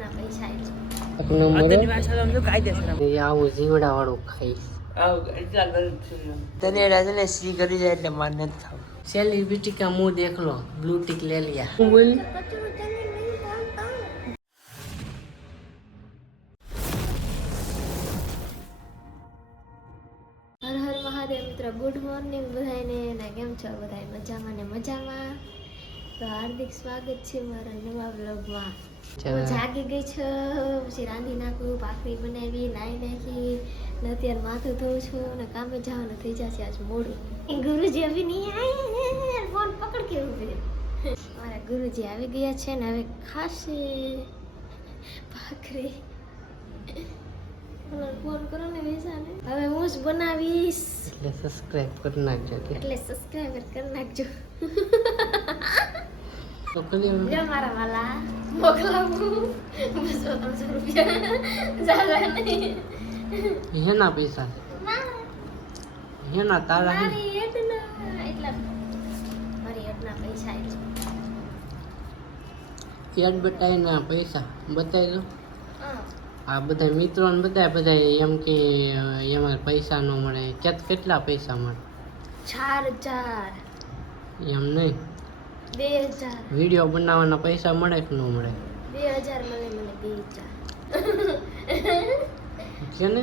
એટના પૈસા જ એક નંબર અત્યારની ભાષામાં જો કાયદેસર આવું જીવડા વાળું ખાઈશ એટલા ગરીબ છું તને એડા છે ને સી કરી જાય એટલે માર નથી થાવ सेलिब्रिटी का मुंह देख लो ब्लू टिक ले लिया बोल હર હર મહાદેવ મિત્ર ગુડ મોર્નિંગ બધાને ને કેમ છો બધા મજામાં ને મજામાં તો હાર્દિક સ્વાગત છે મારા નવા વ્લોગમાં હું જાગી ગઈ છું પછી રાંધી નાખું ભાખરી બનાવી નાઈ નાખી ને અત્યારે માથું ધોઉં છું ને કામે જવાનું થઈ જશે આજ મોડું ગુરુજી અભી નહીં આયા ફોન પકડ કે ઉભી મારા ગુરુજી આવી ગયા છે ને હવે ખાશે ભાખરી ફોન કરો ને વેસાને હવે હું જ બનાવીશ એટલે સબસ્ક્રાઇબ કરી નાખજો એટલે સબસ્ક્રાઇબર કરી નાખજો તો કરી જો મારા વાલા મોકલાવું 200-300 રૂપિયા જાવા નહીં હેના પૈસા હેના તારા મારી એડના એટલા મારી એડના પૈસા એડ બતાવીને પૈસા બતાવી દો હા આ બધા મિત્રોને બધા એમ કે એમાં પૈસા ન મળે કેટલા પૈસા મળે 4000 એમ નહીં 2000 વિડીયો બનાવવાના પૈસા મળે કે ન મળે 2000 મળે મને 2000 છે ને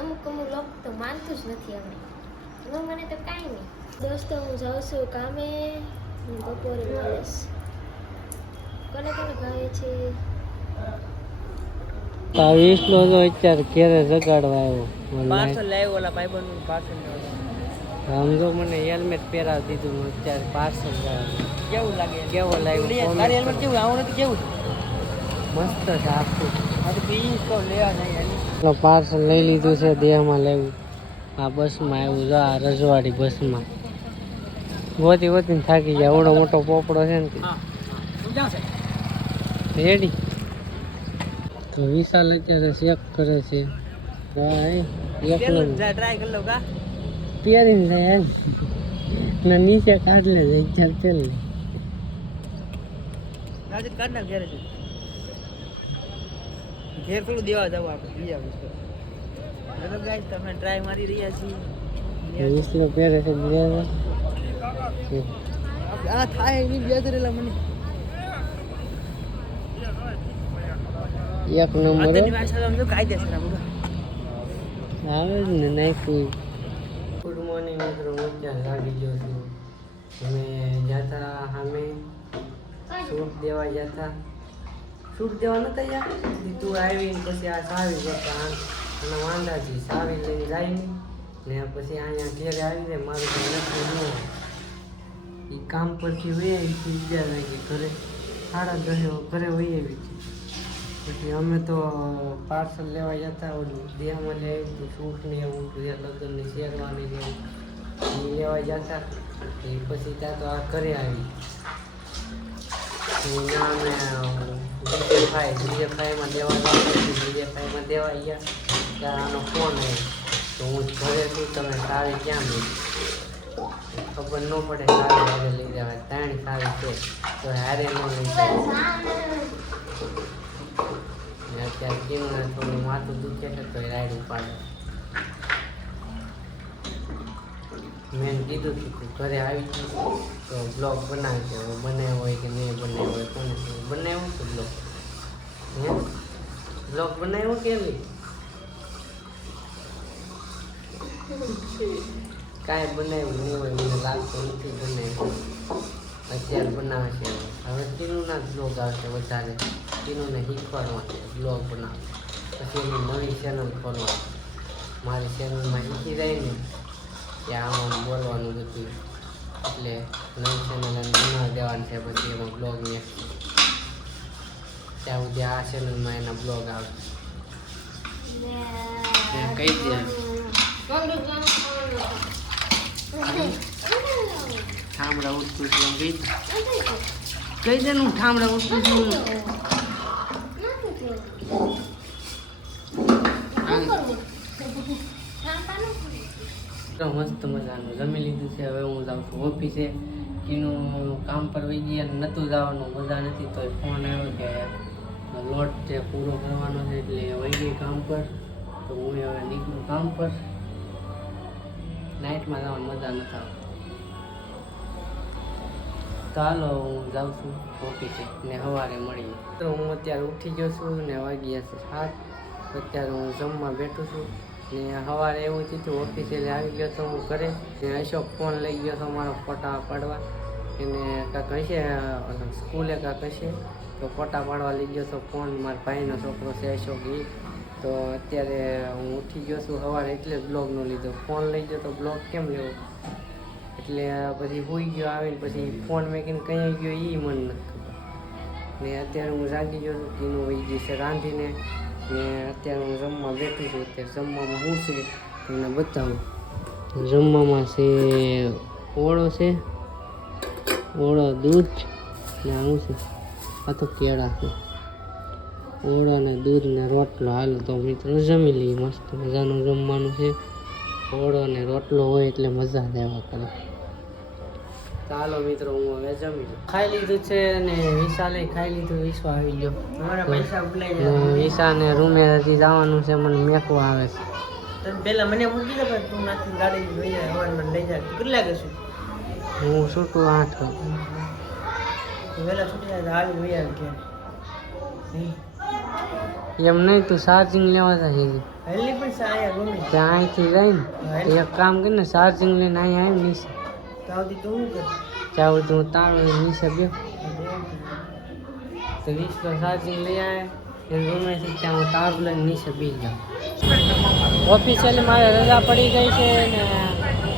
અમુક લોક તો માનતું જ નથી અમે મને તો કાંઈ નહીં દોસ્તો હું જાઉં છું કામે બપોરે મળીશ કોને કોને ભાવે છે વિષ્ણુ તો અત્યારે ઘેરે જગાડવા આવ્યો પાર્સલ લાવ્યો ઓલા ભાઈબંધનું પાર્સલ આમ તો મને હેલ્મેટ પહેરાવી દીધું અત્યારે પાર્સલ કેવું લાગે કેવો લાગ્યો તારી હેલ્મેટ કેવું આવું નથી કેવું મસ્ત છે આખું આ તો પ્લીઝ તો લેવા નહીં પાર્સલ લઈ લીધું છે દેહમાં લેવું આ બસમાં આવ્યું જો આ રજવાડી બસમાં ગોતીને થાકી ગયા એવડો મોટો પોપડો છે ને રેડી તો વિશાલ અત્યારે ચેક કરે છે એક ટ્રાય કરી લો કા પહેરીને જાય ને નીચે કાઢ લે અત્યારે તેલ રાજત કાઢ નાખ ઘેર છે ઘેર થોડું દેવા જવું આપણે બીજા વસ્તુ ચલો ગાઈસ તમે ટ્રાય મારી રહ્યા છીએ વિસલો પહેરે છે આ થાય એની બે ધરેલા મને એક નંબર અત્યારની ભાષામાં જો કાયદેસર બધું આવે જ ને નાખ્યું ગુડ મોર્નિંગ મિત્રો હું ત્યાં લાગી ગયો છું અમે જતા સામે શૂટ દેવા જતા શૂટ દેવા નતા યાર તું આવીને પછી આ સાવી જતા અને વાંધાથી સાવી લઈને જાય ને પછી અહીંયા ઘેરે આવીને મારું કંઈ નક્કી ન હોય એ કામ પરથી વહી આવી છે બીજા લાગી ઘરે 10:30 ઘરે વહી આવી છે પછી અમે તો પાર્સલ લેવા જતા ઓલું દેહમાં લઈ આવ્યું શૂટ ને એવું લગ્નની શેરવાની ને એવું એ લેવા જતા એ પછી ત્યાં તો આ ઘરે આવી ત્યાં અમે બીજેફાઈમાં દેવા બીજેફાઈમાં દેવા ગયા ત્યાં આનો ફોન આવ્યો તો હું ઘરે છું તમે સારી ક્યાં ગઈ ખબર ન પડે સારી હારે લઈ જવાય ત્રણ સારી છે તો હારે ન લઈ જાય અત્યારે કેવું થોડું માથું દુખે છે તો રાઈડ ઉપાડે મેં કીધું હતું ઘરે આવી ગયું તો બ્લોગ બનાવજો બનાવ્યો હોય કે નહીં બનાવ્યો હોય કોને બનાવ્યો તો બ્લોગ બનાવ્યો કેવી કાંઈ બનાવ્યું નહીં હોય મને લાગતું નથી બનાવ્યું અત્યારે બનાવે છે હવે તીનુંના જ બ્લોગ આવશે વધારે તીનુંને શીખવાડવા છે બ્લોગ બનાવે પછી એની નવી ચેનલ ખોલવા મારી ચેનલમાં શીખી જાય ને ત્યાં આમાં બોલવાનું બધું એટલે નવી ચેનલ એને બનાવી દેવાની છે પછી એમાં બ્લોગ ને ત્યાં સુધી આ ચેનલમાં એના બ્લોગ આવે કહી દે ઠામડા ઉઠતું છું એમ કહી દે હું ઠામડા ઉઠતું છું મસ્ત મજાનું જમી લીધું છે હવે હું જાઉં છું ઓફિસે એનું કામ પર વહી ગયા નહોતું જવાનું મજા નથી તો ફોન આવ્યો કે પ્લોટ છે પૂરો કરવાનો છે એટલે વહી ગઈ કામ પર. તો હું હવે નીકળું કામ પર. નાઇટમાં જવાની મજા નથી આવતી. તો હાલો હું જાઉં છું ઓફિસે ને સવારે મળીએ. તો હું અત્યારે ઉઠી ગયો છું ને વાગ્યા છે 7. અત્યારે હું જમવા બેઠું છું ને સવારે એવું થયું ઓફિસે આવી ગયો તો હું ઘરે ને અશોક ફોન લઈ ગયો હતો મારો ફોટા પાડવા. એને કાંક હશે સ્કૂલે કાંક હશે તો ફોટા પાડવા લઈ ગયો તો ફોન મારા ભાઈનો છોકરો છે અશોક એ. તો અત્યારે હું ઉઠી ગયો છું સવારે એટલે જ બ્લોગનો લીધો. ફોન લઈ ગયો તો બ્લોગ કેમ લેવો એટલે પછી સૂઈ ગયો આવીને પછી ફોન મેકીને કઈ ગયો એ મને નથી ખબર. ને અત્યારે હું જાગી ગયો છું કીનું વહી ગઈ છે રાંધીને ને અત્યારે હું જમવા બેઠું છું. અત્યારે જમવામાં શું છે તમને બતાવું. જમવામાં છે ઓળો છે, ઓળો દૂધ ને શું છે આ તો કેળા છે. ઓળો ને દૂધ ને રોટલો. હાલો તો મિત્રો જમી લઈએ. મસ્ત મજાનું જમવાનું છે. ઓળો ને રોટલો હોય એટલે મજા લેવા કરે. ચાલો મિત્રો હું હવે જમી લઉં. ખાઈ લીધું છે ને વિશાલે ખાઈ લીધું. વિશ્વ આવી ગયો. તમારા પૈસા ઉકલાઈ જાય. વિશાને રૂમેથી જવાનું છે. મને મેકવા આવે છે. તને પહેલા મને મૂકી દે પણ તું નાખી ગાડી લઈ જાય હવારમાં લઈ જાય. તું કેટલા કહેશું? હું છૂટું 8 વાગે. વહેલા છૂટી જાય હાલ લઈ આવે કે એમ નહીં તું ચાર્જિંગ લેવા જાય હલ્લી પણ સાયા ગમે ત્યાં અહીંથી જાય ને એક કામ કરીને ચાર્જિંગ લઈને અહીંયા આવી નીચે તાવથી તું શું કર જાઉં તો હું તારું નીચે બે તો 20 ચાર્જિંગ લઈ આવે એને રૂમેથી ત્યાં હું તારું લઈને નીચે બી જાઉં. ઓફિશિયલી મારે રજા પડી ગઈ છે ને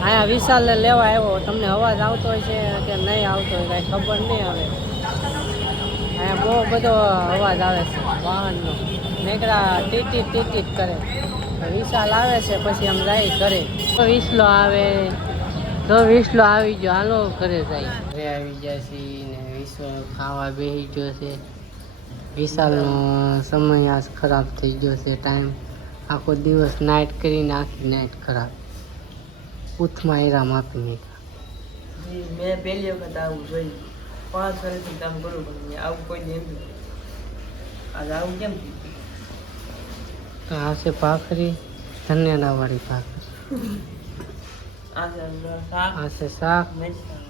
અહીંયા વિશાલને લેવા આવ્યો. તમને અવાજ આવતો હોય છે કે નહીં આવતો હોય કાંઈ ખબર નહીં આવે. અહીંયા બહુ બધો અવાજ આવે છે વાહનનો. નીકળા ટીટ કરે. વિશાલ આવે છે પછી આમ જાય ઘરે. તો વિસલો આવે તો વિસલો આવી ગયો હાલો ઘરે જાય. ઘરે આવી જાય છે ને વિશ્વ ખાવા બેસી ગયો છે. વિશાલનો સમય આજ ખરાબ થઈ ગયો છે. ટાઈમ આખો દિવસ નાઇટ કરીને આખી નાઇટ ખરાબ. ઉઠમાં એરામ આપી નીકળ્યા. મેં પહેલી વખત આવું જોયું. 5 વર્ષથી કામ કરું પણ આવું કોઈ નહીં. આજે આવું કેમ તો આ છે ભાખરી ધનિયાવાળી ભાખરી. આ છે શાક આ છે શાક મરચાં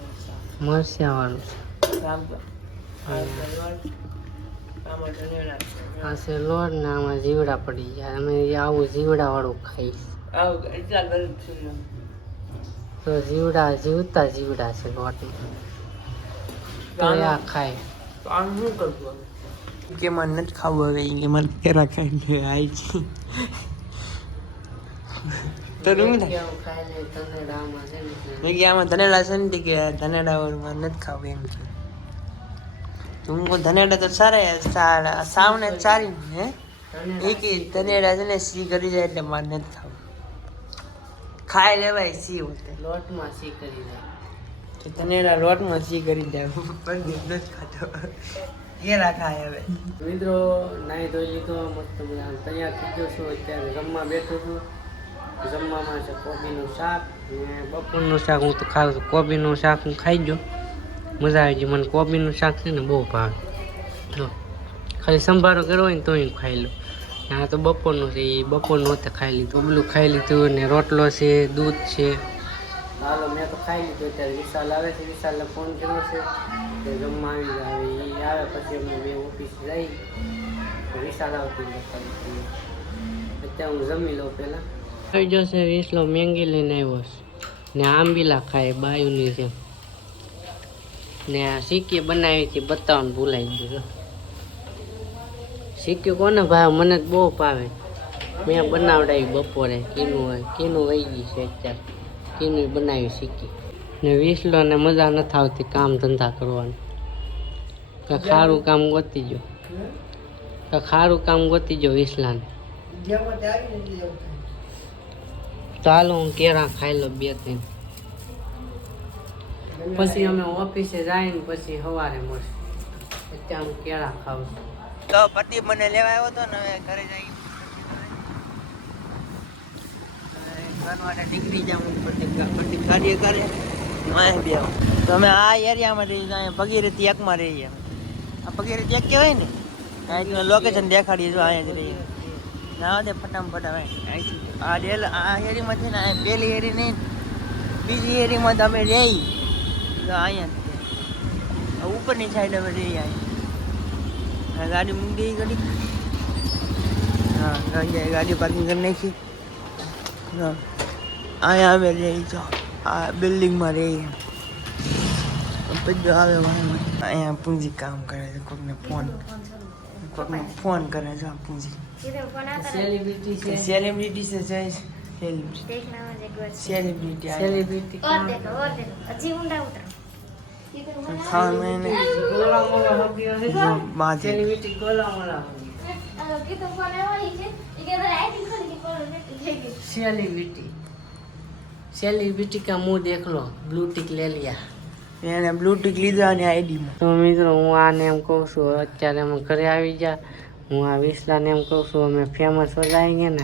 મરચાંવાળું છે. શાક આ છે લોટ ને આમાં જીવડા પડી જાય. અમે આવું જીવડાવાળું ખાઈશ. આવું એટલા ગરીબ છું. તો જીવડા જીવતા જીવડા છે લોટમાં તો આ ખાય. તો આનું શું કરવું કે મને નથી ખાવું હવે કે મને કેરા ખાઈને આવી છે તો રૂમ ને ખાય ને ધનેડામાં છે ને મેં કે આમાં ધનેડા છે ને કે ધનેડા વાળું નથી ખાવું એમ છે. તું ધનેડા તો સારા સાવને સારી હે એ કે ધનેડા છે ને સી કરી જાય એટલે મારે નથી ખાવું. ખાઈ લેવાય સી હોતે લોટમાં સી કરી જાય. તો ધનેડા લોટમાં સી કરી જાય પણ નથી ખાતો. કેરા ખાય હવે. મિત્રો નાહી ધોઈ લીધો મસ્ત બધા તૈયાર થઈ ગયો છું. અત્યારે જમવા બેઠો છું. જમવામાં છે કોબીનું શાક ને બપોરનું શાક હું તો ખાઉં છું. કોબીનું શાક હું ખાઈ ગયો. મજા આવી ગઈ. મને કોબીનું શાક છે ને બહુ ભાવે. જો ખાલી સંભારો કર્યો હોય ને તો હું ખાઈ લઉં. આ તો બપોરનું છે એ બપોરનું હોતે ખાઈ લીધું. ઓબલું ખાઈ લીધું ને રોટલો છે દૂધ છે. હાલો મેં તો ખાઈ લીધું. અત્યારે વિશાલ આવે છે. વિશાલને ફોન કર્યો છે કે જમવા આવી જાય. એ આવે પછી અમે બે ઓફિસ જઈ. વિશાલ આવતી અત્યારે હું જમી લઉં પહેલાં. આવી જશે વિસલો મેંગી લઈને આવ્યો છે ને આંબીલા ખાય બાયુની છે ને આ સિક્કી બનાવી હતી બતાવવાનું ભૂલાઈ ગયું. સિક્કી કોને ભાવે? મને જ બહુ ભાવે. મેં બનાવડાવી બપોરે. કીનું હોય કીનું વહી ગઈ છે અત્યારે. કીનું બનાવી સિક્કી ને વિસલો ને મજા નથી આવતી કામ ધંધા કરવાનું. ખારું કામ ગોતી ગયો. ખારું કામ ગોતી ગયો વિસલાને. ચાલો હું કેળા ખાઈ લો 2-3 પછી અમે ઓફિસે જઈને પછી સવારે મળશે. અત્યારે હું કેળા ખાઉં છું. તો પતિ મને લેવા આવ્યો હતો ને હવે ઘરે જઈ ઘરવાળા નીકળી જાઉં પતિ કાર્ય કરે માય બે. તો અમે આ એરિયામાં રહીએ અહીંયા ભગીરથી એકમાં રહીએ. આ ભગીરથી એક કહેવાય ને અહીંથી લોકેશન દેખાડીએ જો અહીંયા જ રહીએ ના દે ફટાફટ હવે અહીંથી આ હેરીમાં છે ને પહેલી હેરી નહીં બીજી હેરીમાં તો અમે રહી તો અહીંયા ઉપરની સાઈડ અમે રહી અહીંયા ગાડી મૂકી દઈ ઘડી હા ગાડી પાર્કિંગ કરી નાખી અહીંયા અમે રહી છો આ બિલ્ડિંગમાં રહીએ પછી આવે અહીંયા પૂંજી કામ કરે છે કોઈને ફોન કરે છે પૂંજી सेलिब्रिटी से सेलिब्रिटी से चाहिए देखना मुझे एक बार सेलिब्रिटी सेलिब्रिटी और देखो अजी उंडा उतरो ये तो बना हाँ मैंने गोला मोला हो गया है बात है सेलिब्रिटी गोला मोला ये तो बना वाली है ये तो एक्टिंग करके करो देखिए सेलिब्रिटी सेलिब्रिटी का मुंह देख लो ब्लू टिक ले लिया मैंने ब्लूटूथ લીધા અને આઈડી માં તો મિત્રો હું આને એમ કહું છું અત્યારે અમે ઘરે આવી જા હું આ વિસલાને એમ કહું છું અમે फेमस हो जाएंगे ना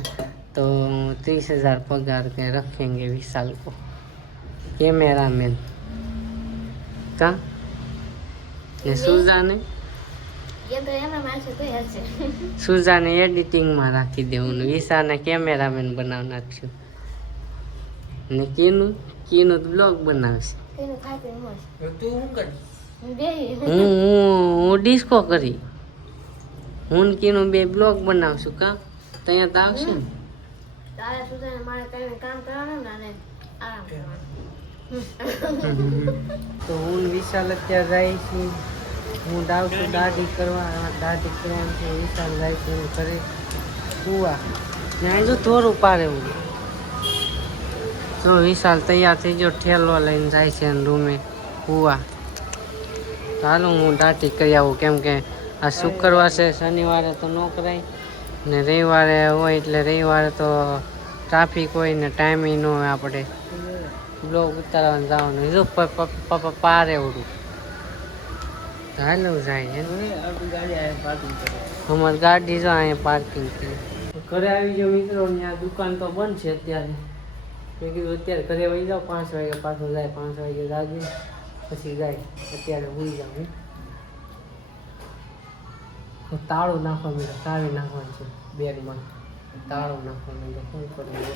तो 30,000 पगार के रखेंगे विशाल को कैमरा मैन का ने सुजा ने ये तो है ना मार से तो यार से सुजा ने एडिटिंग में राखी देવું વિશા ને કેમેરામેન બનાવી નાખ્યું ને કીનું બ્લોગ બનાવશે तेरे खाते मत તું શું કર बे હું ડિસ્કો કરી હું કીનું બે બ્લોગ બનાવશું કા ત્યાં તો આવશે ને तारा सुधा मारे कहीं काम कराना ना ने आराम करना તો હું વિશાલ અત્યારે જાય છે હું ડાવશું દાઢી કરવા છે વિશાલ જાય છે એમ કરે કુવા ત્યાં જો થોડું પારે એવું તો વિશાલ તૈયાર થઈ ગયો ઠેલો લઈને જાય છે રૂમે કુવા ચાલો હું દાઢી કરી આવું કેમ કે આ શુક્રવાર છે શનિવારે તો ન કરાય ને રવિવારે હોય એટલે રવિવારે તો ટ્રાફિક હોય ને ટાઈમિંગ ન હોય આપણે બ્લોગ ઉતારવાનું જવાનું જો પારે ઉડું ચાલો જાય ગાડી આવે પાર્કિંગ કરે અમારી ગાડી જો અહીંયા પાર્કિંગ કરી ઘરે આવી જાઓ મિત્રો ત્યાં દુકાન તો બંધ છે અત્યારે મેં કીધું અત્યારે ઘરે વહી જાઓ 5 વાગે પાછું જાય 5 વાગે જાગે પછી જાય અત્યારે હોઈ જાઉં તાળું નાખવા મળે કાઢી નાખવાનું છે બેગમાં તાળું નાખવાનું એટલે શું કરવું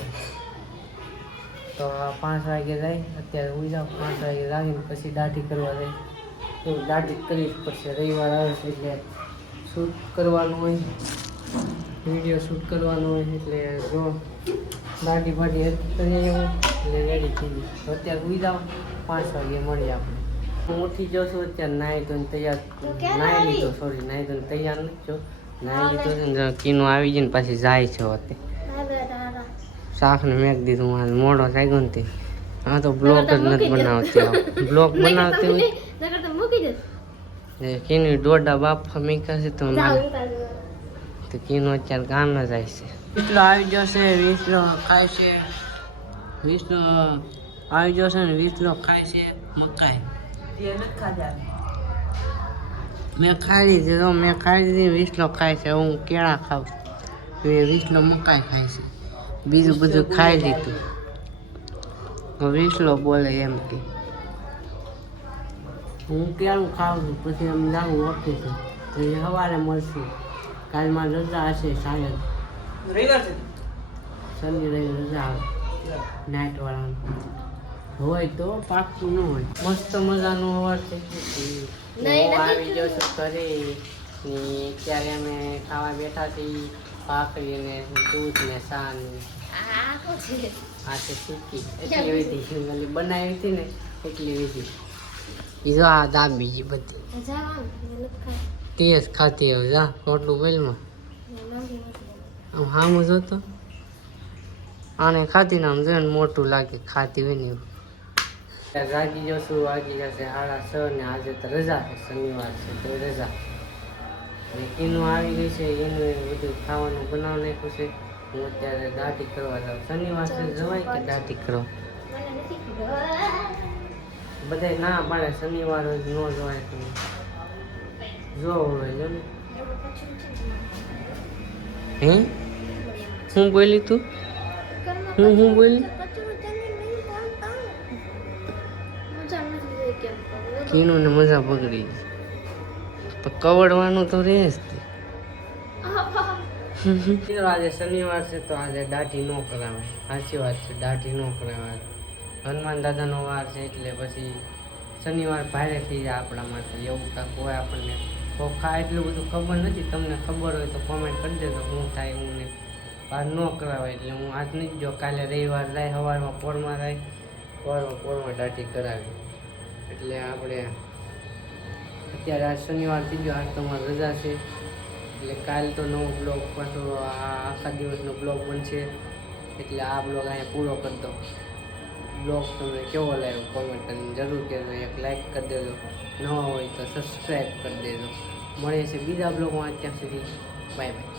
તો 5 વાગે જાય અત્યારે હોઈ જાઓ 5 વાગે લાગીને પછી દાઢી કરવા જાય એવું દાઢી કરવી જ પડશે રવિવાર આવે છે એટલે શૂટ કરવાનું હોય વિડીયો શૂટ કરવાનો હોય એટલે જો દાઢી બાઢી હરકી કરી જવું એટલે રેડી થઈ ગઈ તો અત્યારે હોઈ જાઓ 5 વાગે મળીએ આપણે હું ઉઠી જાઉં છું અત્યારે નાહી ધોઈને તૈયાર નાહી લીધો સોરી નાહી ધોઈને તૈયાર નથી જો નાહી લીધો છે ને કીનું આવી જઈને પાછી જાય છે હોતે શાકને મેક દીધું મારે મોડો જાગ્યો ને તે હા તો બ્લોગ જ નથી બનાવતી બ્લોગ બનાવતી હોય नगर तो मुकी दे કીનું દોડા બાફા મીકા છે તો મારે તો કીનું અત્યારે કામ ન જાય છે વિસલો આવી જશે વિસલો ખાય છે વિસલો આવી જશે ને વિસલો ખાય છે મકાઈ મેં ખાઈ લીધી મેં ખાઈ લીધી વિસલો ખાય છે હું કેળા ખાઉં વિસલો મકાઈ ખાય છે બીજું બધું ખાઈ લીધું વિસલો બોલે એમ કે હું કેળું ખાઉં છું પછી એમ જાઉં ઓફિસે પછી સવારે મળશું કાલમાં રજા હશે શાયદ રવિવાર છે શનિ રવિ રજા આવે નાઇટવાળાનું હોય તો પાકતું ન હોય મસ્ત મજાનું સવાર થઈ ગયું હું આવી ગયો છું ઘરે ને ત્યારે અમે ખાવા બેઠા છીએ ભાખરી ને દૂધ ને ચા ને आ को छे આ છે સૂકી એટલી વિધી ઓલી બનાવી હતી ને એટલી વિધી બીજો આ દાબ બીજી બધી जावा ये लत खा તેજ ખાતી હવે જા રોટલું બેલમાં ये लंबी मत આમ હામું જોતો આને ખાતી ને આમ જોઈને મોટું લાગે ખાતી હોય ને એવું જાગી જશું વાગી જશે 6:30 ને આજે તો રજા છે શનિવાર છે તો રજા અને એનું આવી ગઈ છે એનું બધું ખાવાનું બનાવી નાખ્યું છે હું અત્યારે દાઢી કરવા જાઉં શનિવાર છે જવાય કે દાઢી કરવા मैंने नहीं की બધા ના પાડે શનિવાર જ ન જવાય તો જો હોય જો ને હે હું બોલી તું હું બોલી કીનું ને મજા પકડી તો કવડવાનું તો રહે જ તે મિત્રો આજે શનિવાર છે તો આજે દાઢી ન કરાવે. સાચી વાત છે, દાઢી ન કરાવે. હનુમાન દાદાનો વાર છે એટલે પછી શનિવાર ભારે થઈ જાય આપણા માટે. એવું કાંઈક હોય આપણને. ખા એટલું બધું ખબર નથી. તમને ખબર હોય તો કોમેન્ટ કરી દેજો શું થાય હું ને. બહાર ન કરાવાય એટલે હું આજ નહીં જો કાલે રવિવાર લાય સવારમાં પોરમાં લાય પોરમાં દાઢી કરાવી. એટલે આપણે અત્યારે આજ શનિવાર થઈ ગયો. આજ તમારી રજા છે એટલે કાલ તો નવો બ્લોગ પાછો આખા દિવસનો બ્લોગ બનશે. એટલે આ બ્લોગ અહીંયા પૂરો કરી દો. બ્લોગ તમને કેવો લાગ્યો કોમેન્ટ કરીને જરૂર કહેજો. એક લાઈક કરી દેજો. નવા હોય તો સબસ્ક્રાઈબ કરી દેજો. મળે છે બીજા બ્લોગમાં. ત્યાં સુધી બાય બાય.